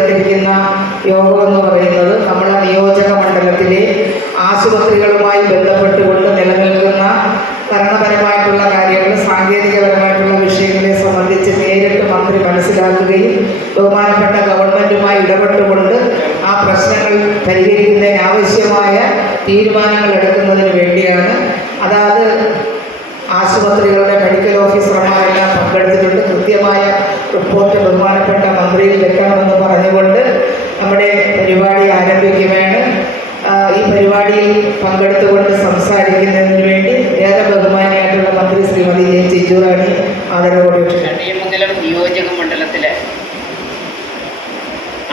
ചേർന്നിരിക്കുന്ന യോഗം എന്ന് പറയുന്നത് നമ്മുടെ നിയോജക മണ്ഡലത്തിലെ ആശുപത്രികളുമായി ബന്ധപ്പെട്ടുകൊണ്ട് നിലനിൽക്കുന്ന ഭരണപരമായിട്ടുള്ള കാര്യങ്ങൾ സാങ്കേതികപരമായിട്ടുള്ള വിഷയങ്ങളെ സംബന്ധിച്ച് നേരിട്ട് മന്ത്രി മനസ്സിലാക്കുകയും ബഹുമാനപ്പെട്ട ഗവൺമെന്റുമായി ഇടപെട്ടുകൊണ്ട് ആ പ്രശ്നങ്ങൾ പരിഹരിക്കുന്നതിന് ആവശ്യമായ തീരുമാനങ്ങൾ എടുക്കുന്നതിന് വേണ്ടിയാണ്. അതായത് ആശുപത്രികളുടെ മെഡിക്കൽ ഓഫീസർമാരെല്ലാം പങ്കെടുത്തിട്ടുണ്ട്. കൃത്യമായ റിപ്പോർട്ട് പറഞ്ഞുകൊണ്ട് നമ്മുടെ പരിപാടി ആരംഭിക്കുകയാണ് ഈ പരിപാടിയിൽ പങ്കെടുത്തുകൊണ്ട് സംസാരിക്കുന്നതിന് വേണ്ടി ഏറെ ബഹുമാനിയായിട്ടുള്ള മന്ത്രി ശ്രീമതി ജെ ചിറ്റൂറാണി ആദരവോടെ ക്ഷണിക്കുന്നു. നിയോജക മണ്ഡലത്തിലെ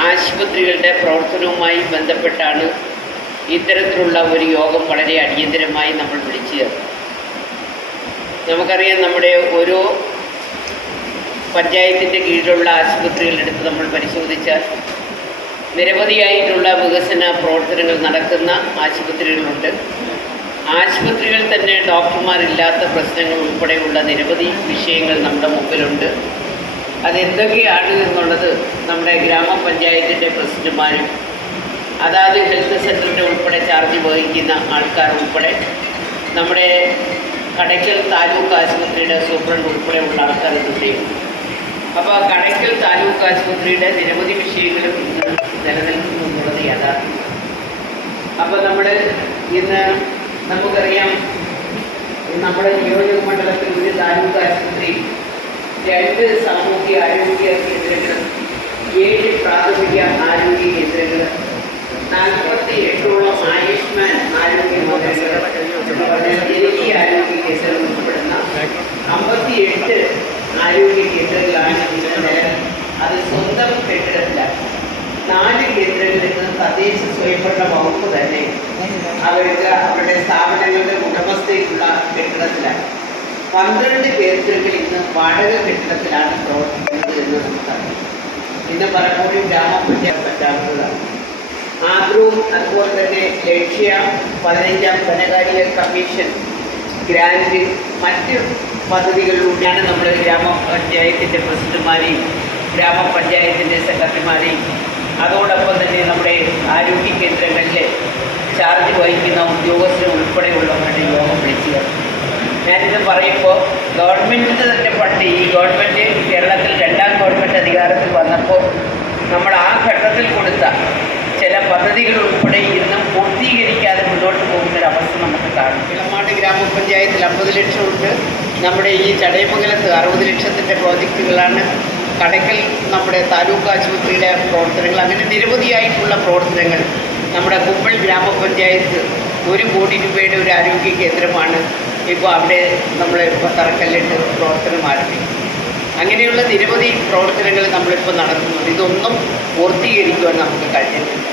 ആശുപത്രികളുടെ പ്രവർത്തനവുമായി ബന്ധപ്പെട്ടാണ് ഇത്തരത്തിലുള്ള ഒരു യോഗം വളരെ അടിയന്തരമായി നമ്മൾ വിളിച്ചു നമുക്കറിയാം നമ്മുടെ ഓരോ പഞ്ചായത്തിന്റെ കീഴിലുള്ള ആശുപത്രികളെടുത്ത് നമ്മൾ പരിശോധിച്ചാൽ നിരവധിയായിട്ടുള്ള വികസന പ്രവർത്തനങ്ങൾ നടക്കുന്ന ആശുപത്രികളുണ്ട്. ആശുപത്രികൾ തന്നെ ഡോക്ടർമാരില്ലാത്ത പ്രശ്നങ്ങൾ ഉൾപ്പെടെയുള്ള നിരവധി വിഷയങ്ങൾ നമ്മുടെ മുമ്പിലുണ്ട്. അതെന്തൊക്കെയാണ് എന്നുള്ളത് നമ്മുടെ ഗ്രാമപഞ്ചായത്തിന്റെ പ്രസിഡന്റുമാരും അതാത് ഹെൽത്ത് സെന്ററിന്റെ ഉൾപ്പെടെ ചാർജ് വഹിക്കുന്ന ആൾക്കാർ ഉൾപ്പെടെ നമ്മുടെ കടയ്ക്കൽ താലൂക്ക് ആശുപത്രിയുടെ സൂപ്രണ്ട് ഉൾപ്പെടെയുള്ള ആൾക്കാർ ഇത് ചെയ്യും അപ്പോൾ കടയ്ക്കൽ താലൂക്ക് ആശുപത്രിയുടെ നിരവധി വിഷയങ്ങളും ഇന്ന് നിലനിൽക്കുന്നു എന്നുള്ളത് യാഥാർത്ഥ്യം. അപ്പോൾ നമ്മൾ ഇന്ന് നമുക്കറിയാം നമ്മുടെ നിയോജക മണ്ഡലത്തിൽ ഒരു താലൂക്ക് ആശുപത്രി രണ്ട് സാമൂഹ്യ ആരോഗ്യ കേന്ദ്രങ്ങൾ ഏഴ് പ്രാഥമിക ആരോഗ്യ കേന്ദ്രങ്ങൾ നാൽപ്പത്തി എട്ടോളം ആയുഷ്മാൻ ആരോഗ്യ കേന്ദ്രങ്ങൾ ജനകീയ ആരോഗ്യ കേന്ദ്രങ്ങൾ ഉൾപ്പെടുന്ന അമ്പത്തി എട്ട് ആരോഗ്യ കേന്ദ്രങ്ങളാണ് അത് സ്വന്തം കെട്ടിടത്തിലാണ് നാല് കേന്ദ്രങ്ങളിൽ നിന്ന് തദ്ദേശ സ്വയംഭരണ വകുപ്പ് തന്നെ അവർക്ക് അവരുടെ സ്ഥാപനങ്ങളുടെ ഉടമസ്ഥയിലുള്ള കെട്ടിടത്തിലാണ് പന്ത്രണ്ട് കേന്ദ്രങ്ങൾ ഇന്ന് വാടക കെട്ടിടത്തിലാണ് പ്രവർത്തിക്കുന്നത് എന്ന് നമുക്കറിയാം. ഇന്ന് പലപ്പോഴും ഗ്രാമപഞ്ചായത്ത് പറ്റാവുന്നതാണ് ആഗ്രവും അതുപോലെ തന്നെ ലക്ഷ്യ പതിനഞ്ചാം ധനകാര്യ കമ്മീഷൻ ഗ്രാൻഡ് മറ്റ് പദ്ധതികളിലൂടെയാണ് നമ്മൾ ഗ്രാമപഞ്ചായത്തിന്റെ പ്രസിഡന്റുമാരെയും ഗ്രാമപഞ്ചായത്തിന്റെ സെക്രട്ടറിമാരെയും. അതോടൊപ്പം തന്നെ നമ്മുടെ ആരോഗ്യ കേന്ദ്രങ്ങളിലെ ചാർജ് വഹിക്കുന്ന ഉദ്യോഗസ്ഥരും ഉൾപ്പെടെയുള്ളവരുടെ യോഗം വിളിച്ചത്. ഞാനിത് പറയുമ്പോൾ ഗവൺമെന്റിന് തന്നെ പണ്ട് ഈ ഗവൺമെന്റ് കേരളത്തിൽ രണ്ടാം ഗവൺമെന്റ് അധികാരത്തിൽ വന്നപ്പോൾ നമ്മൾ ആ ഘട്ടത്തിൽ കൊടുത്ത ചില പദ്ധതികൾ ഉൾപ്പെടെ ഇന്നും പൂർത്തീകരിക്കാതെ മുന്നോട്ട് പോകുന്നൊരവസ്ഥ നമുക്ക് കാണും. ഇളമാട് ഗ്രാമപഞ്ചായത്തിൽ അമ്പത് ലക്ഷമുണ്ട് നമ്മുടെ ഈ ചടയമംഗലത്ത് അറുപത് ലക്ഷത്തിന്റെ പ്രോജക്റ്റുകളാണ്. കടക്കൽ നമ്മുടെ താലൂക്ക് ആശുപത്രിയുടെ പ്രവർത്തനങ്ങൾ അങ്ങനെ നിരവധിയായിട്ടുള്ള പ്രവർത്തനങ്ങൾ നമ്മുടെ കുമ്പൾ ഗ്രാമപഞ്ചായത്ത് ഒരു കോടി രൂപയുടെ ഒരു ആരോഗ്യ കേന്ദ്രമാണ്. ഇപ്പോൾ അവിടെ നമ്മൾ ഇപ്പോൾ തറക്കല്ലിട്ട് പ്രവർത്തനം ആരംഭിക്കും അങ്ങനെയുള്ള നിരവധി പ്രവർത്തനങ്ങൾ നമ്മളിപ്പോൾ നടത്തുന്നുണ്ട്. ഇതൊന്നും പൂർത്തീകരിക്കുവാൻ നമുക്ക് കഴിഞ്ഞിട്ടില്ല.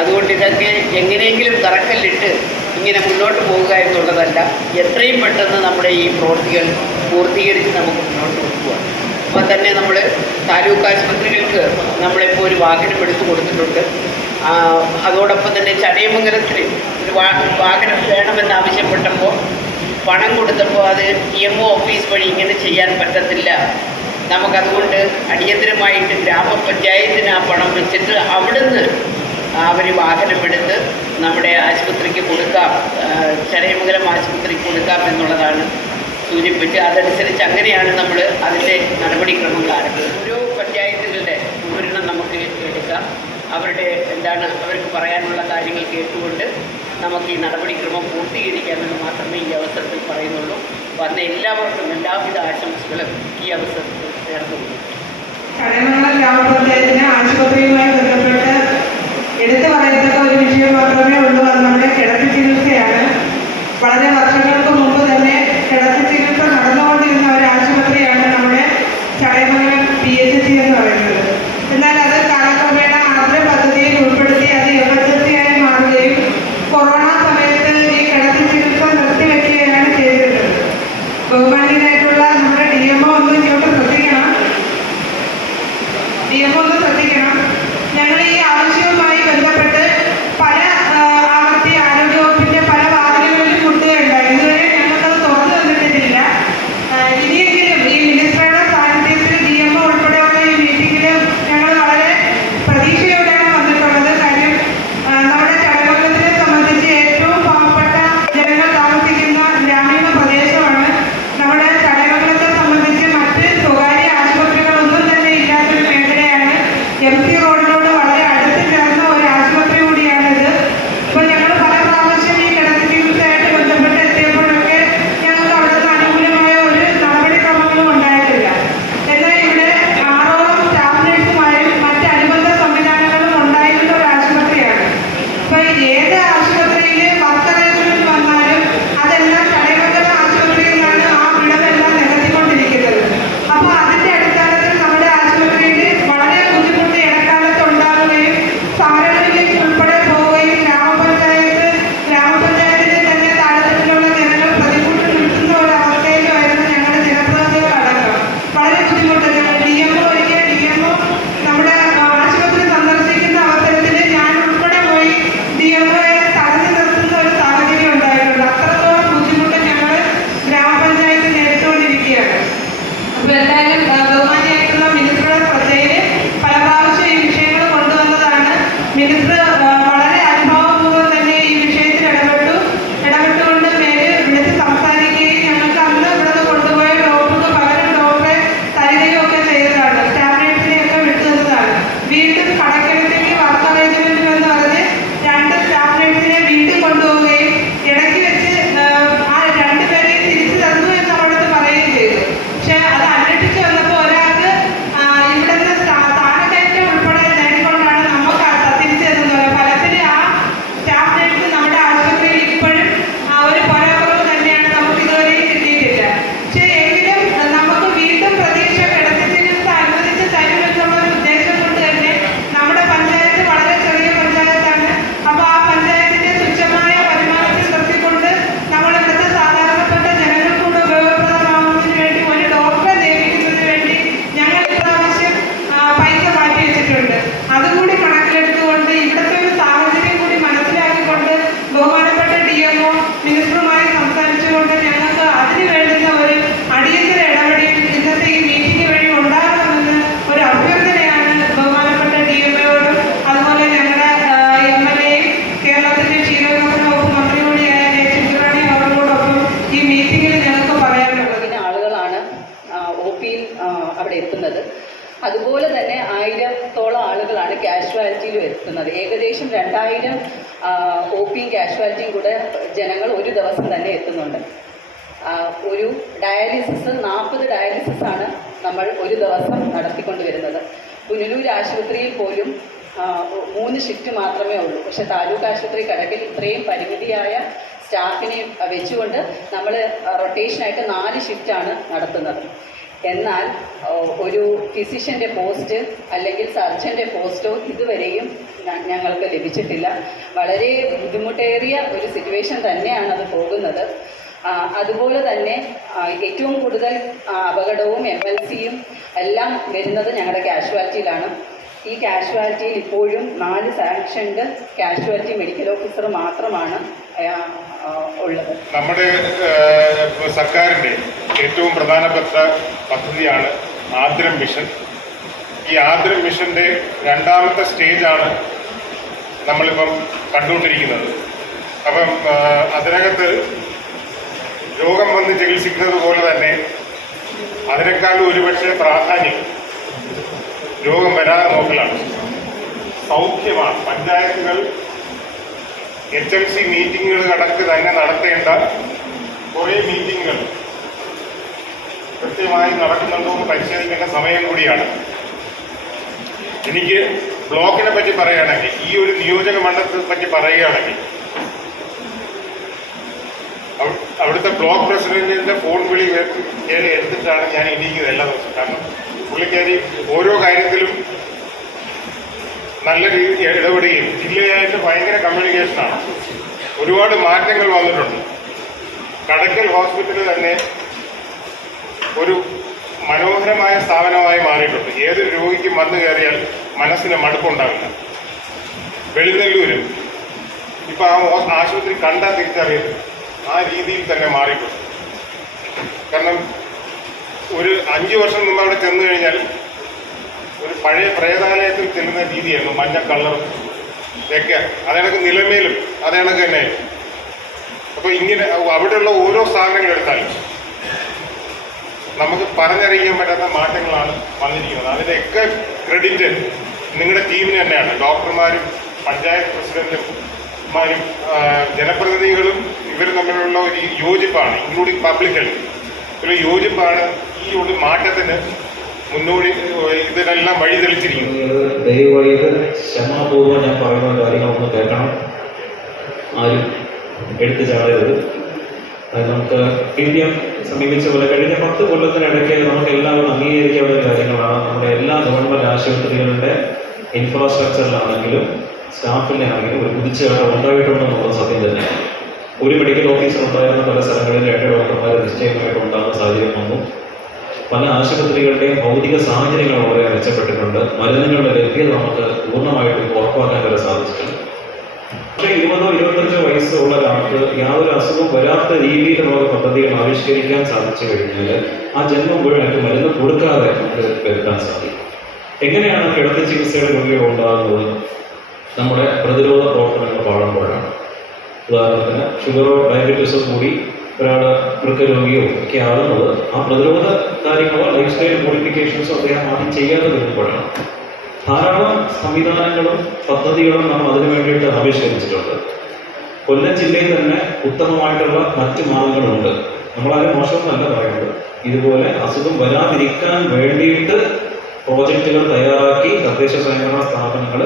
അതുകൊണ്ട് ഇതൊക്കെ എങ്ങനെയെങ്കിലും തറക്കല്ലിട്ട് ഇങ്ങനെ മുന്നോട്ട് പോവുക എന്നുള്ളതല്ല എത്രയും പെട്ടെന്ന് നമ്മുടെ ഈ പ്രവൃത്തികൾ പൂർത്തീകരിച്ച് നമുക്ക് മുന്നോട്ട് പോകുക അപ്പം തന്നെ നമ്മൾ താലൂക്ക് ആശുപത്രികൾക്ക് നമ്മളിപ്പോൾ ഒരു വാഹനം എടുത്തു കൊടുത്തിട്ടുണ്ട്. അതോടൊപ്പം തന്നെ ചടയമംഗലത്തിൽ ഒരു വാ വാഹനം വേണമെന്നാവശ്യപ്പെട്ടപ്പോൾ പണം കൊടുത്തപ്പോൾ അത് ഇ എം ഒ ഓഫീസ് വഴി ഇങ്ങനെ ചെയ്യാൻ പറ്റത്തില്ല. നമുക്കതുകൊണ്ട് അടിയന്തരമായിട്ട് ഗ്രാമപഞ്ചായത്തിന് ആ പണം വെച്ചിട്ട് അവിടുന്ന് അവർ വാഹനമെടുത്ത് നമ്മുടെ ആശുപത്രിക്ക് കൊടുക്കാം. ചടയമംഗലം ആശുപത്രിക്ക് കൊടുക്കാം എന്നുള്ളതാണ് സൂചിപ്പിച്ച് അതനുസരിച്ച് അങ്ങനെയാണ് നമ്മൾ അതിന്റെ നടപടിക്രമങ്ങൾ ആരംഭിക്കുന്നത് ഓരോ പഞ്ചായത്തുകളുടെ വിവരണം നമുക്ക് എടുക്കാം. അവരുടെ എന്താണ് അവർക്ക് പറയാനുള്ള കാര്യങ്ങൾ കേട്ടുകൊണ്ട് നമുക്ക് ഈ നടപടിക്രമം പൂർത്തീകരിക്കാമെന്ന് മാത്രമേ ഈ അവസരത്തിൽ പറയുന്നുള്ളൂ. വന്ന എല്ലാവർക്കും എല്ലാവിധ ആശംസകളും ഈ അവസരത്തിൽ ചേർന്നുള്ളൂ ഗ്രാമപഞ്ചായത്തിന് ആശുപത്രിയുമായി ബന്ധപ്പെട്ട് എടുത്തു പറയത്തക്ക ഒരു വിഷയം മാത്രമേ ഉള്ളൂ para ആശുപത്രിയിൽ പോലും മൂന്ന് ഷിഫ്റ്റ് മാത്രമേ ഉള്ളൂ. പക്ഷെ താലൂക്ക് ആശുപത്രി കടകിൽ ഇത്രയും പരിമിതിയായ സ്റ്റാഫിനെ വെച്ചുകൊണ്ട് നമ്മൾ റൊട്ടേഷനായിട്ട് നാല് ഷിഫ്റ്റാണ് നടത്തുന്നത്. എന്നാൽ ഒരു ഫിസിഷ്യന്റെ പോസ്റ്റ് അല്ലെങ്കിൽ സർജന്റെ പോസ്റ്റോ ഇതുവരെയും ഞങ്ങൾക്ക് ലഭിച്ചിട്ടില്ല. വളരെ ബുദ്ധിമുട്ടേറിയ ഒരു സിറ്റുവേഷൻ തന്നെയാണ് അത് പോകുന്നത്. അതുപോലെ തന്നെ ഏറ്റവും കൂടുതൽ അപകടവും എം എൽ സിയും എല്ലാം വരുന്നത് ഞങ്ങളുടെ കാഷ്വാലിറ്റിയിലാണ് ഈ കാഷ്വാലിറ്റിയിൽ ഇപ്പോഴും നാല് സാങ്ഷൻഡ് കാഷ്വാലിറ്റി മെഡിക്കൽ ഓഫീസർ മാത്രമാണ് ഉള്ളത്. നമ്മുടെ സർക്കാരിന്റെ ഏറ്റവും പ്രധാനപ്പെട്ട പദ്ധതിയാണ് ആദ്രം മിഷൻ. ഈ ആദ്രം മിഷന്റെ രണ്ടാമത്തെ സ്റ്റേജാണ് നമ്മളിപ്പം കണ്ടുകൊണ്ടിരിക്കുന്നത്. അപ്പം അതിനകത്ത് രോഗം വന്ന് ചികിത്സിക്കുന്നത് പോലെ തന്നെ അതിനേക്കാളും ഒരുപക്ഷെ പ്രാധാന്യം രോഗം വരാതെ നോക്കലാണ്. സൗഖ്യമാണ്. പഞ്ചായത്തുകൾ എച്ച് എം സി മീറ്റിങ്ങുകൾ കണക്ക് തന്നെ നടത്തേണ്ട കുറേ മീറ്റിങ്ങുകൾ കൃത്യമായി നടക്കുന്നുണ്ടോ എന്ന് പരിശോധിക്കേണ്ട സമയം കൂടിയാണ്. എനിക്ക് ബ്ലോക്കിനെ പറ്റി പറയുകയാണെങ്കിൽ ഈ ഒരു നിയോജക മണ്ഡലത്തെ പറ്റി പറയുകയാണെങ്കിൽ അവിടുത്തെ ബ്ലോക്ക് പ്രസിഡന്റിന്റെ ഫോൺ വിളി എടുത്തിട്ടാണ് ഞാൻ ഇനിക്കുന്നത് എല്ലാ ദിവസവും. കാരണം പുള്ളിക്കാരി ഓരോ കാര്യത്തിലും നല്ല രീതി ഇടപെടുകയും ജില്ലയായിട്ട് ഭയങ്കര കമ്മ്യൂണിക്കേഷനാണ് ഒരുപാട് മാറ്റങ്ങൾ വന്നിട്ടുണ്ട്. കടക്കൽ ഹോസ്പിറ്റൽ തന്നെ ഒരു മനോഹരമായ സ്ഥാപനമായി മാറിയിട്ടുണ്ട്. ഏതൊരു രോഗിക്കും വന്നു കയറിയാൽ മനസ്സിന് മടുപ്പുണ്ടാവില്ല. വെളിനെല്ലൂരും ഇപ്പോൾ ആ ആശുപത്രി കണ്ടാൽ തിരിച്ചറിയുന്നു ആ രീതിയിൽ തന്നെ മാറിയിട്ടുണ്ട്. കാരണം ഒരു അഞ്ചു വർഷം മുമ്പ് അവിടെ ചെന്ന് കഴിഞ്ഞാൽ ഒരു പഴയ പ്രേതാലയത്തിൽ ചെല്ലുന്ന രീതിയായിരുന്നു മഞ്ഞ കളറും ഒക്കെ അതേണക്ക് നിലമേലും അതേണക്ക് തന്നെ. അപ്പോൾ ഇങ്ങനെ അവിടെയുള്ള ഓരോ സാധനങ്ങൾ എടുത്താലും നമുക്ക് പറഞ്ഞറിയിക്കാൻ പറ്റാത്ത മാറ്റങ്ങളാണ് വന്നിരിക്കുന്നത്. അതിന്റെയൊക്കെ ക്രെഡിറ്റ് നിങ്ങളുടെ ടീമിന് തന്നെയാണ്. ഡോക്ടർമാരും പഞ്ചായത്ത് പ്രസിഡന്റുമാരും മാരും ജനപ്രതിനിധികളും ഇവർ തമ്മിലുള്ള ഒരു യോജിപ്പാണ് ഇൻക്ലൂഡിങ് പബ്ലിക് ഹെൽത്ത് ഒരു യോജിപ്പാണ് ഈ ഒരു മാറ്റത്തിന് മുന്നോടി ഇതിനെല്ലാം വഴി തെളിച്ചിരിക്കുന്നത് ദയവായി ഇത് ക്ഷമാപൂർവം ഞാൻ പറയുന്ന കാര്യങ്ങളൊന്ന് കേൾക്കണം. ആരും എടുത്തു ചാടരുത്. നമുക്ക് ഇന്ത്യ സമീപിച്ച പോലെ കഴിഞ്ഞ പത്ത് കൊല്ലത്തിനിടയ്ക്ക് നമുക്ക് എല്ലാവരും അംഗീകരിക്കാവുന്ന കാര്യങ്ങളാണ്. നമ്മുടെ എല്ലാ ഗവൺമെന്റ് ആശുപത്രികളുടെ ഇൻഫ്രാസ്ട്രക്ചറിലാണെങ്കിലും സ്റ്റാഫിലാണെങ്കിലും ഒരു കുതിച്ചുചാട്ടം ഉണ്ടായിട്ടുണ്ടെന്നുള്ള സത്യം തന്നെ. ഒരു മെഡിക്കൽ ഓഫീസർ ഉണ്ടായിരുന്ന പല സ്ഥലങ്ങളിൽ രണ്ട് ഡോക്ടർമാർ നിശ്ചയമായിട്ട് ഉണ്ടാകുന്ന സാഹചര്യം വന്നു. പല ആശുപത്രികളുടെയും ഭൗതിക സാഹചര്യങ്ങൾ വളരെ മെച്ചപ്പെട്ടിട്ടുണ്ട്. മരുന്നുകളുടെ ലഭ്യത നമുക്ക് പൂർണമായിട്ടും ഉറപ്പാക്കാൻ വരെ സാധിച്ചിട്ടുണ്ട്. പക്ഷേ ഇരുപതോ ഇരുപത്തഞ്ചോ വയസ്സുള്ള ഒരാൾക്ക് യാതൊരു അസുഖം വരാത്ത നമുക്ക് പദ്ധതികൾ ആവിഷ്കരിക്കാൻ സാധിച്ചു കഴിഞ്ഞാൽ ആ ജന്മം മുഴുവനായിട്ട് മരുന്ന് കൊടുക്കാതെ നമുക്ക് വരുത്താൻ സാധിക്കും. എങ്ങനെയാണ് കിടത്തി ചികിത്സയുടെ മുന്നിൽ ഉണ്ടാകുന്നത്? നമ്മുടെ പ്രതിരോധ പ്രവർത്തനങ്ങൾ പാടുമ്പോഴാണ്. ഉദാഹരണത്തിന് ഷുഗറോ ഡയബറ്റീസോ കൂടി ഒരാൾ വൃക്ക രോഗിയോ ഒക്കെ ആകുന്നത് ആ പ്രതിരോധ കാര്യങ്ങളോ ലൈഫ് സ്റ്റൈൽ മോഡിഫിക്കേഷൻസോ അദ്ദേഹം ആദ്യം ചെയ്യാതെ വരുമ്പോഴാണ് ധാരാളം സംവിധാനങ്ങളും പദ്ധതികളും നമ്മൾ അതിനു വേണ്ടിയിട്ട് ആവിഷ്കരിച്ചിട്ടുണ്ട് കൊല്ലം ജില്ലയിൽ തന്നെ ഉത്തമമായിട്ടുള്ള മറ്റ് മാർഗങ്ങളുണ്ട്. നമ്മളാരും മോശമെന്നല്ല പറയുന്നത്. ഇതുപോലെ അസുഖം വരാതിരിക്കാൻ വേണ്ടിയിട്ട് പ്രോജക്റ്റുകൾ തയ്യാറാക്കി തദ്ദേശ സ്വയംഭരണ സ്ഥാപനങ്ങൾ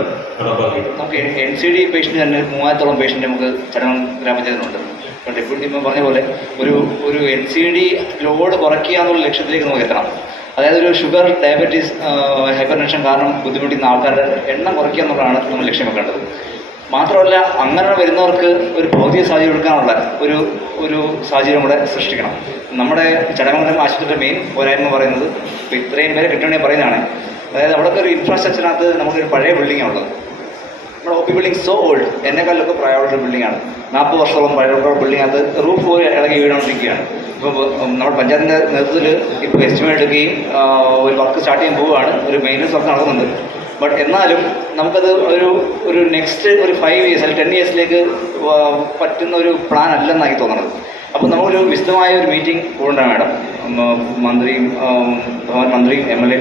നമുക്ക് എൻ സി ഡി പേഷ്യന്റ് തന്നെ മൂവായിരത്തോളം പേഷ്യന്റ് നമുക്ക് ചടങ്ങ് ഗ്രാമപഞ്ചായത്തിനുണ്ട് ഡെപ്യൂട്ടി ഇപ്പം പറഞ്ഞ പോലെ ഒരു ഒരു എൻ സി ഡി ലോഡ് കുറയ്ക്കുക എന്നുള്ള ലക്ഷ്യത്തിലേക്ക് നമുക്ക് എത്തണം. അതായത് ഒരു ഷുഗർ ഡയബറ്റീസ് ഹൈപ്പർ ടെൻഷൻ കാരണം ബുദ്ധിമുട്ടുന്ന ആൾക്കാരുടെ എണ്ണം കുറയ്ക്കുക എന്നുള്ളതാണ് നമ്മൾ ലക്ഷ്യം വെക്കേണ്ടത്. മാത്രമല്ല അങ്ങനെ വരുന്നവർക്ക് ഒരു ഭൗതിക സാഹചര്യം എടുക്കാനുള്ള ഒരു ഒരു സാഹചര്യം കൂടെ സൃഷ്ടിക്കണം. നമ്മുടെ ചടങ്ങുകളും ആശുപത്രിയുടെ മെയിൻ പോരായ്മ പറയുന്നത് ഇപ്പോൾ ഇത്രയും പേരെ കിട്ടണേ പറയുന്നതാണ്. അതായത് അവിടെ ഒരു ഇൻഫ്രാസ്ട്രക്ചറിനകത്ത് നമുക്കൊരു പഴയ ബിൽഡിംഗാണ് ഉള്ളത്. നമ്മുടെ O P building so old എന്നെക്കാളൊക്കെ പ്രായമുള്ള ബിൽഡിംഗ് ആണ്. നാൽപ്പത് വർഷത്തോളം പഴയ ബിൽഡിംഗ് അത് റൂഫ് പോയി ഇളകി വീണുകൊണ്ടിരിക്കുകയാണ് ഇപ്പോൾ നമ്മുടെ പഞ്ചായത്തിന്റെ നേതൃത്വത്തിൽ ഇപ്പോൾ എസ്റ്റിമേറ്റ് എടുക്കുകയും ഒരു വർക്ക് സ്റ്റാർട്ട് ചെയ്യാൻ പോവുകയാണ്. ഒരു മെയിന്റനൻസ് വർക്ക് നടക്കുന്നുണ്ട്. ബട്ട് എന്നാലും നമുക്കത് ഒരു ഒരു നെക്സ്റ്റ് ഒരു ഫൈവ് ഇയേഴ്സ് അല്ലെങ്കിൽ ടെൻ ഇയേഴ്സിലേക്ക് പറ്റുന്ന ഒരു പ്ലാൻ അല്ലെന്നായി തോന്നുന്നത് അപ്പോൾ നമ്മളൊരു വിശദമായ ഒരു മീറ്റിംഗ് കൂടണ്ട മാഡം. മന്ത്രിയും ഭവൻ മന്ത്രിയും എം എൽ എ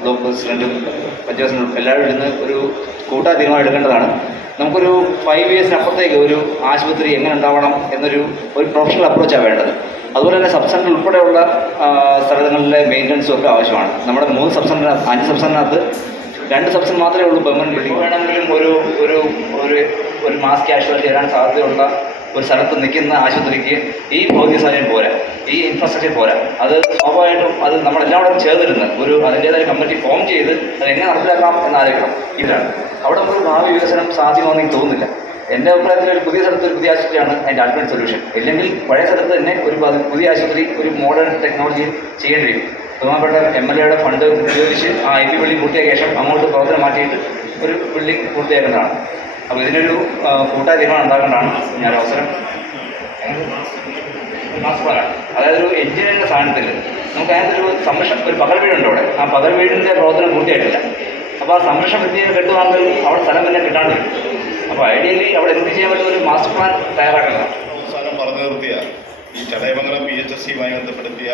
ബ്ലോക്ക് പ്രസിഡന്റും പഞ്ചായത്ത് പ്രസിഡന്റും എല്ലാവരും ഇരുന്ന് ഒരു കൂട്ടായ തീരുമാനം എടുക്കേണ്ടതാണ്. നമുക്കൊരു ഫൈവ് ഇയേഴ്സിന് അപ്പുറത്തേക്ക് ഒരു ആശുപത്രി എങ്ങനെ ഉണ്ടാവണം എന്നൊരു ഒരു പ്രൊഫഷണൽ അപ്രോച്ചാണ് വേണ്ടത്. അതുപോലെ തന്നെ സബ് ഉൾപ്പെടെയുള്ള സ്ഥലങ്ങളിലെ മെയിന്റനൻസും ഒക്കെ ആവശ്യമാണ്. നമ്മുടെ മൂന്ന് സബ് അഞ്ച് സബ് രണ്ട് സബ്സെൻ മാത്രമേ ഉള്ളൂ പെർമനന്റ് ബിൽഡിംഗ് വേണമെങ്കിലും ഒരു ഒരു ഒരു ഒരു മാസ് ക്യാഷ്വൽ വരാൻ സാധ്യതയുള്ള ഒരു സ്ഥലത്ത് നിൽക്കുന്ന ആശുപത്രിക്ക് ഈ ഭൗതിക സാഹചര്യം പോരാ ഈ ഇൻഫ്രാസ്ട്രക്ചർ പോരാ. അത് സ്വാഭാവികമായിട്ടും അത് നമ്മളെല്ലാവരും ചേർന്നിരുന്ന് ഒരു അതിന്റേതായ കമ്മിറ്റി ഫോം ചെയ്ത് അത് എങ്ങനെ നടപ്പിലാക്കാം എന്നാലോചിക്കണം. ഇതിലാണ് അവിടെ നമുക്ക് ഭാവി വികസനം സാധ്യമാണെന്ന് എനിക്ക് തോന്നുന്നില്ല. എന്റെ അഭിപ്രായത്തിൽ ഒരു പുതിയ സ്ഥലത്ത് ഒരു പുതിയ ആശുപത്രിയാണ് അതിന്റെ അൾട്ടിമേറ്റ് സൊല്യൂഷൻ ഇല്ലെങ്കിൽ പഴയ സ്ഥലത്ത് തന്നെ ഒരു പതി- പുതിയ ആശുപത്രി ഒരു മോഡേൺ ടെക്നോളജി ചെയ്യേണ്ടി വരും. ബഹുമാനപ്പെട്ട എം എൽ എയുടെ ഫണ്ട് ഉപയോഗിച്ച് ആ എം പി ബിൽഡിംഗ് പൂർത്തിയാക്കിയ ശേഷം അങ്ങോട്ട് പ്രവർത്തനം മാറ്റിയിട്ട് ഒരു ബിൽഡിംഗ് പൂർത്തിയാക്കേണ്ടതാണ്. അപ്പോൾ ഇതിനൊരു കൂട്ട തീരുമാനം ഉണ്ടാക്കേണ്ടതാണ്. ഞാൻ അവസരം അതായത് ഒരു എഞ്ചിനീയറിന്റെ സ്ഥാനത്തിൽ നമുക്ക് അതിനകത്തൊരു സംരക്ഷണം ഒരു പകൽ വീടുണ്ട് അവിടെ. ആ പകൽ വീടിന്റെ പ്രവർത്തനം പൂർത്തിയായിട്ടില്ല. അപ്പോൾ ആ സംരക്ഷണ ഭിത്തിയെ കെട്ടുവാണെങ്കിൽ അവിടെ സ്ഥലം തന്നെ കിട്ടാണ്ട് അപ്പോൾ ഐഡിയലി അവിടെ എന്ത് ചെയ്യാൻ പറ്റുന്ന ഒരു മാസ്റ്റർ പ്ലാൻ തയ്യാറാക്കണം പറഞ്ഞു നിർത്തിയ ഈ ചടയമംഗലം പി എച്ച് എസ് സിയുമായി ബന്ധപ്പെടുത്തിയ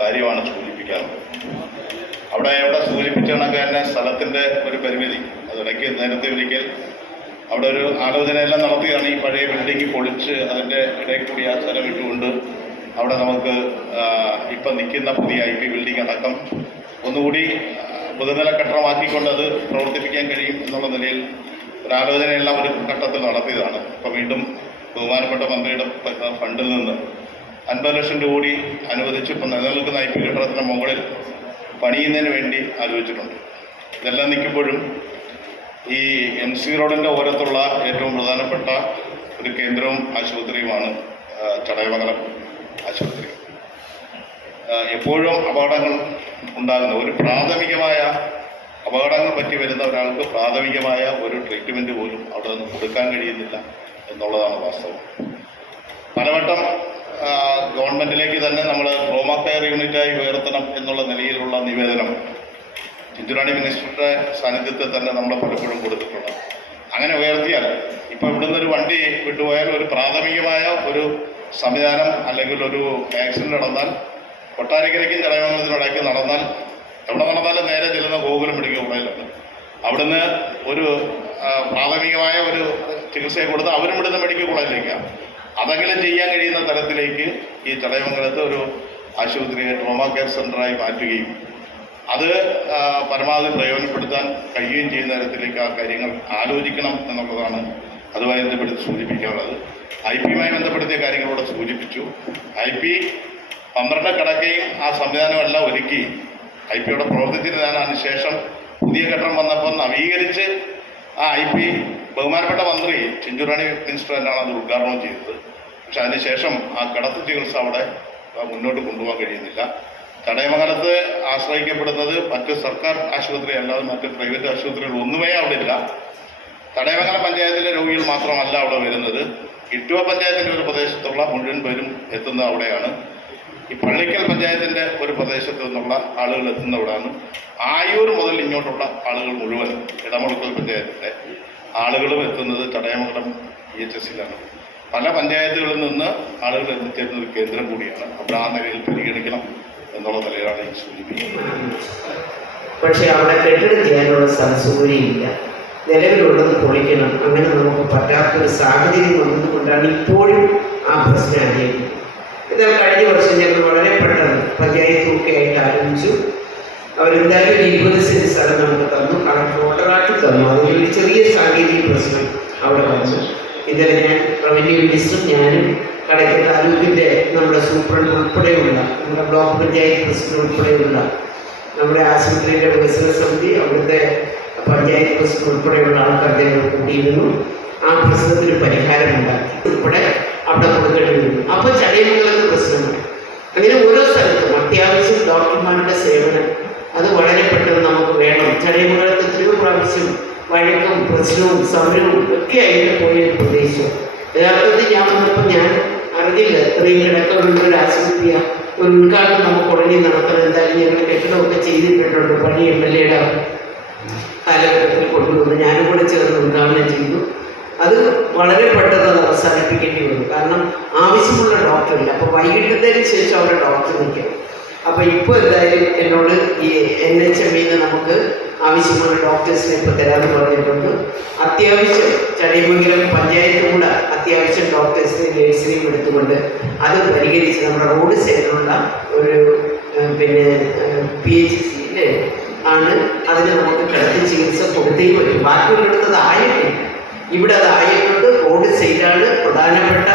കാര്യമാണ് സൂചിപ്പിക്കാറുള്ളത് അവിടെ എവിടെ സൂചിപ്പിച്ച കണക്ക് തന്നെ സ്ഥലത്തിന്റെ ഒരു പരിമിതി. അതിടയ്ക്ക് നേരത്തെ ഒരിക്കൽ അവിടെ ഒരു ആലോചനയെല്ലാം നടത്തുകയാണ് ഈ പഴയ ബിൽഡിംഗ് പൊളിച്ച് അതിന്റെ ഇടയിൽ കൂടി ആ സ്ഥലം ഇട്ടുകൊണ്ട് അവിടെ നമുക്ക് ഇപ്പം നിൽക്കുന്ന പുതിയ ഐ പി ബിൽഡിംഗ് അടക്കം ഒന്നുകൂടി മുതനില കെട്ടിടമാക്കിക്കൊണ്ട് അത് പ്രവർത്തിപ്പിക്കാൻ കഴിയും എന്നുള്ള നിലയിൽ ഒരു ആലോചനയെല്ലാം ഒരു ഘട്ടത്തിൽ നടത്തിയതാണ്. ഇപ്പോൾ വീണ്ടും ബഹുമാനപ്പെട്ട മന്ത്രിയുടെ ഫണ്ടിൽ നിന്ന് അൻപത് ലക്ഷം രൂപ കൂടി അനുവദിച്ച് ഇപ്പം നിലനിൽക്കുന്ന ഐ പി കെട്ടിടത്തിന് മുകളിൽ പണിയുന്നതിന് വേണ്ടി ആലോചിച്ചിട്ടുണ്ട്. ഇതെല്ലാം നിൽക്കുമ്പോഴും ഈ എം സി റോഡിന്റെ ഓരത്തുള്ള ഏറ്റവും പ്രധാനപ്പെട്ട ഒരു കേന്ദ്രവും ആശുപത്രിയുമാണ് ചടയമംഗലം ആശുപത്രി. എപ്പോഴും അപകടങ്ങൾ ഉണ്ടാകുന്ന. ഒരു പ്രാഥമികമായ അപകടങ്ങൾ പറ്റി വരുന്ന ഒരാൾക്ക് പ്രാഥമികമായ ഒരു ട്രീറ്റ്മെന്റ് പോലും അവിടെ നിന്ന് കൊടുക്കാൻ കഴിയുന്നില്ല എന്നുള്ളതാണ് വാസ്തവം. പലവട്ടം ഗവൺമെന്റിലേക്ക് തന്നെ നമ്മൾ ട്രോമ കെയർ യൂണിറ്റായി ഉയർത്തണം എന്നുള്ള നിലയിലുള്ള നിവേദനം ചിഞ്ചുറാണി മിനിസ്റ്ററുടെ സാന്നിധ്യത്തിൽ തന്നെ നമ്മൾ പലപ്പോഴും കൊടുത്തിട്ടുണ്ട്. അങ്ങനെ ഉയർത്തിയാൽ ഇപ്പോൾ ഇവിടുന്ന് ഒരു വണ്ടി വിട്ടുപോയാൽ ഒരു പ്രാഥമികമായ ഒരു സംവിധാനം അല്ലെങ്കിൽ ഒരു ആക്സിഡന്റ് നടന്നാൽ കൊട്ടാരക്കരയ്ക്കും ചടയമംഗലത്തിനിടയ്ക്ക് നടന്നാൽ എവിടെ നടന്നാലും നേരെ ചെല്ലുന്ന ഗോകുലം മെഡിക്കൽ കോളേജിലാണ് അവിടുന്ന് ഒരു പ്രാഥമികമായ ഒരു ചികിത്സയെ കൊടുത്ത് അവരും ഇവിടുന്ന് മെഡിക്കൽ കോളേജിലേക്കാണ് അതെങ്കിലും ചെയ്യാൻ കഴിയുന്ന തരത്തിലേക്ക് ഈ ചടയമംഗലത്ത് ഒരു ആശുപത്രിയെ ട്രോമ കെയർ സെന്ററായി മാറ്റുകയും അത് പരമാവധി പ്രയോജനപ്പെടുത്താൻ കഴിയുകയും ചെയ്യുന്ന തരത്തിലേക്ക് ആ കാര്യങ്ങൾ ആലോചിക്കണം എന്നുള്ളതാണ് അതുമായി ബന്ധപ്പെടുത്തി സൂചിപ്പിക്കാനുള്ളത്. ഐ പിയുമായി ബന്ധപ്പെടുത്തിയ കാര്യങ്ങളോട് സൂചിപ്പിച്ചു. ഐ പി പന്ത്രണ്ട് കടക്കയും ആ സംവിധാനമെല്ലാം ഒരുക്കി. ഐ പിയുടെ പ്രവർത്തിച്ചിരുന്നതാണ്. അതിനുശേഷം പുതിയ ഘട്ടം വന്നപ്പോൾ നവീകരിച്ച് ആ ഐ പി ബഹുമാനപ്പെട്ട മന്ത്രി ചിഞ്ചുറാണി മിനിസ്റ്റർ തന്നെയാണ് അത് ഉദ്ഘാടനം ചെയ്തത്. പക്ഷെ അതിനുശേഷം ആ കടത്ത് ചികിത്സ അവിടെ മുന്നോട്ട് കൊണ്ടുപോകാൻ കഴിയുന്നില്ല. ചടയമംഗലത്ത് ആശ്രയിക്കപ്പെടുന്നത് മറ്റ് സർക്കാർ ആശുപത്രി അല്ലാതെ മറ്റ് പ്രൈവറ്റ് ആശുപത്രികൾ ഒന്നുമേ അവിടെ ഇല്ല. തടയമംഗലം പഞ്ചായത്തിലെ രോഗികൾ മാത്രമല്ല അവിടെ വരുന്നത്. ഇട്ടുവ പഞ്ചായത്തിന്റെ ഒരു പ്രദേശത്തുള്ള മുഴുവൻ പേരും എത്തുന്നത് അവിടെയാണ്. ഈ പള്ളിക്കൽ പഞ്ചായത്തിന്റെ ഒരു പ്രദേശത്ത് നിന്നുള്ള ആളുകൾ എത്തുന്നവിടാണ് ആയൂർ മുതൽ ഇങ്ങോട്ടുള്ള ആളുകൾ മുഴുവൻ ഇടമുളക്കൽ പഞ്ചായത്തിന്റെ ആളുകളും എത്തുന്നത് തടയമംഗലം ഇ എച്ച് എസിലാണ് പല പഞ്ചായത്തുകളിൽ നിന്ന് ആളുകൾ എത്തിച്ചേരുന്ന ഒരു കേന്ദ്രം കൂടിയാണ്. അപ്പോൾ ആ നിലയിൽ പരിഗണിക്കണം. എന്നുള്ള നിലയിലാണ് ഈ സൂചിപ്പിക്കുന്നത്. പക്ഷേ അവിടെ കെട്ടിടം ചെയ്യാനുള്ള സ്ഥലസൗകര്യമില്ല നിലവിലുള്ളത് പൊളിക്കണം. അങ്ങനെ നമുക്ക് പറ്റാത്തൊരു സാഹചര്യം വന്നതുകൊണ്ടാണ് ഇപ്പോഴും ആ പ്രശ്നം അറിയുന്നത് എന്നാൽ കഴിഞ്ഞ വർഷം ഞങ്ങൾ വളരെ പെട്ടെന്ന് പഞ്ചായത്തുമൊക്കെ ആയിട്ട് ആരംഭിച്ചു അവരെന്തായാലും ഇരുപത് സെന്റ് സ്ഥലം നമുക്ക് തന്നു. കളക്ടർ ഓർഡറാക്കി തന്നു. അതിലൊരു ചെറിയ സാങ്കേതിക പ്രശ്നം അവിടെ വന്നു. ഇന്നലെ ഞാൻ റവന്യൂ മിനിസ്റ്ററും ഞാനും കടയ്ക്കൽ താലൂക്കിന്റെ നമ്മുടെ സൂപ്രണ്ട് ഉൾപ്പെടെയുള്ള നമ്മുടെ ബ്ലോക്ക് പഞ്ചായത്ത് പ്രസിഡന്റ് ഉൾപ്പെടെയുള്ള നമ്മുടെ ആശുപത്രിയുടെ വികസന സമിതി അവിടുത്തെ പഞ്ചായത്ത് പ്രസിഡന്റ് ഉൾപ്പെടെയുള്ള ആൾക്കാർ ഞങ്ങൾ കൂടിയിരുന്നു. ആ പ്രശ്നത്തിന് പരിഹാരമുണ്ടാക്കി ഉൾപ്പെടെ അവിടെ കൊടുക്കേണ്ടി വന്നു അപ്പോൾ ചടയമംഗലത്ത് പ്രശ്നമാണ്. അങ്ങനെ ഓരോ സ്ഥലത്തും അത്യാവശ്യം ഡോക്ടർമാരുടെ സേവനം. അത് വളരെ പെട്ടെന്ന് നമുക്ക് വേണം. ചടയമംഗലത്ത് എത്രയോ പ്രാവശ്യം വഴക്കും പ്രശ്നവും സമരവും ഒക്കെ ആയിട്ട് പോയ പ്രദേശം. യഥാർത്ഥത്തിൽ ഞാൻ വന്നപ്പോൾ ഞാൻ അറിഞ്ഞില്ല. ഇത്രയും കിടക്കുള്ള ഒരു ആശുപത്രിയാണ് ഒരു ഉദ്ഘാടനം നമുക്ക് ഉടനെ നടത്തണം. എന്തായാലും ഞങ്ങൾ കെട്ടിടമൊക്കെ ചെയ്തിട്ടുണ്ട് പണി എം എൽ എയുടെ കാലഘട്ടത്തിൽ കൊണ്ടുവന്ന് ഞാനും കൂടെ ചേർന്ന് ഉദ്ഘാടനം ചെയ്തു. അത് വളരെ പെട്ടെന്ന് അത് അവസാനിപ്പിക്കേണ്ടി വന്നു. കാരണം ആവശ്യമുള്ള ഡോക്ടറില്ല അപ്പോൾ വൈകിട്ടത്തിന് ശേഷം അവിടെ ഡോക്ടർ നിൽക്കണം അപ്പോൾ ഇപ്പോൾ എന്തായാലും എന്നോട് ഈ എൻ എച്ച് എമ്മിൽ നമുക്ക് ആവശ്യമുള്ള ഡോക്ടേഴ്സിനെ ഇപ്പോൾ തരാമെന്ന് പറഞ്ഞിട്ടുണ്ട്. അത്യാവശ്യം ചടയമംഗലം പഞ്ചായത്ത് കൂടെ അത്യാവശ്യം ഡോക്ടേഴ്സിനെയും നേഴ്സിനെയും എടുത്തുകൊണ്ട് അത് പരിഹരിച്ച് നമ്മുടെ റോഡ് സൈഡിലുള്ള ഒരു പിന്നെ പി എച്ച് സിയിലെ ആണ് അതിന് നമുക്ക് കിടത്തി ചികിത്സ കൊടുത്തേ പറ്റും. ബാക്കിയുള്ളിടത്തത് ആയിട്ടില്ല. ഇവിടെ അത് ആയതുകൊണ്ട് റോഡ് സൈഡാണ് പ്രധാനപ്പെട്ട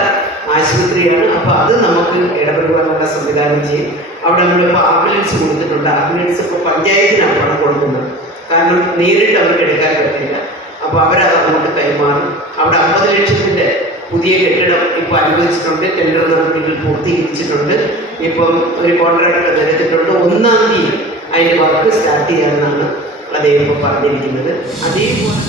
ആശുപത്രിയാണ്. അപ്പോൾ അത് നമുക്ക് ഇടപെടുവാനുള്ള സംവിധാനം ചെയ്യും. അവിടെ നമ്മളിപ്പോൾ ആംബുലൻസ് കൊടുത്തിട്ടുണ്ട്. ആംബുലൻസ് ഇപ്പോൾ പഞ്ചായത്തിനാണ് പണം കൊടുക്കുന്നത്. കാരണം നേരിട്ട് അവർക്ക് എടുക്കാൻ പറ്റില്ല. അപ്പോൾ അവരത് അങ്ങോട്ട് കൈമാറും. അവിടെ അമ്പത് ലക്ഷത്തിന്റെ പുതിയ കെട്ടിടം ഇപ്പോൾ അനുവദിച്ചിട്ടുണ്ട്. ടെൻഡർ നടപടികൾ പൂർത്തീകരിച്ചിട്ടുണ്ട്. ഇപ്പം ഒരു കോൺട്രാക്ടർ നിരത്തിട്ടുണ്ട് ഒന്നാം തീയതി അതിന്റെ വർക്ക് സ്റ്റാർട്ട് ചെയ്യാമെന്നാണ് അദ്ദേഹം ഇപ്പോൾ പറഞ്ഞിരിക്കുന്നത്. അതേപോലെ